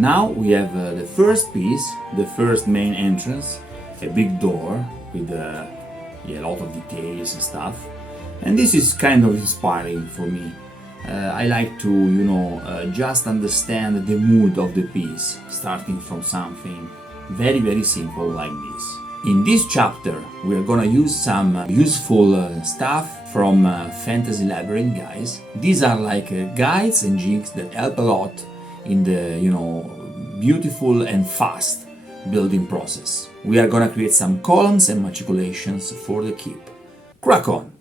Now we have the first piece, the first main entrance, a big door with a lot of details and stuff. And this is kind of inspiring for me. I like to, just understand the mood of the piece, starting from something very, very simple like this. In this chapter, we are gonna use some useful stuff from Fantasy Labyrinth, guys. These are like guides and jigs that help a lot in the, beautiful and fast building process. We are gonna create some columns and maculations for the keep. Crack on!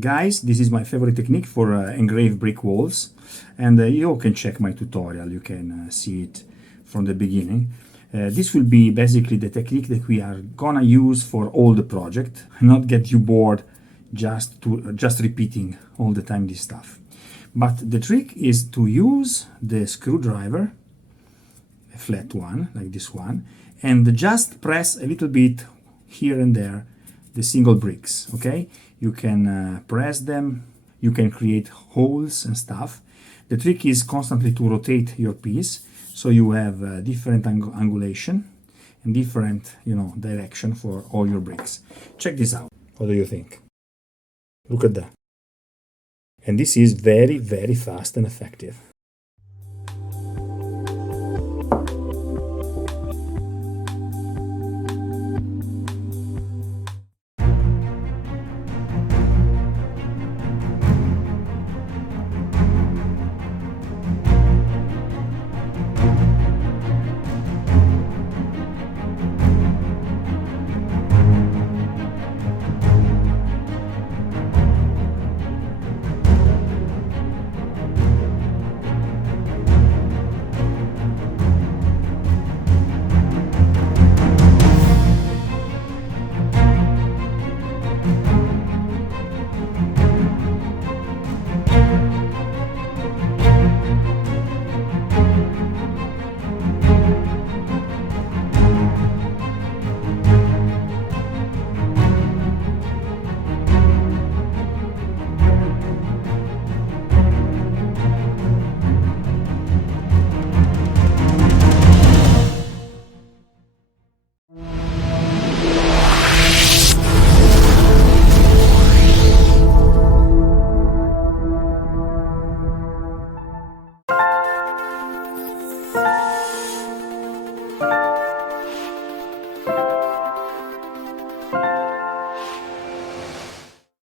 Guys, this is my favorite technique for engraved brick walls, and you can check my tutorial, you can see it from the beginning. This will be basically the technique that we are gonna use for all the project, not get you bored just repeating all the time this stuff. But the trick is to use the screwdriver, a flat one like this one, and just press a little bit here and there the single bricks. Okay, you can press them, you can create holes and stuff. The trick is constantly to rotate your piece so you have different angulation and different, direction for all your bricks. Check this out. What do you think? Look at that. And this is very, very fast and effective.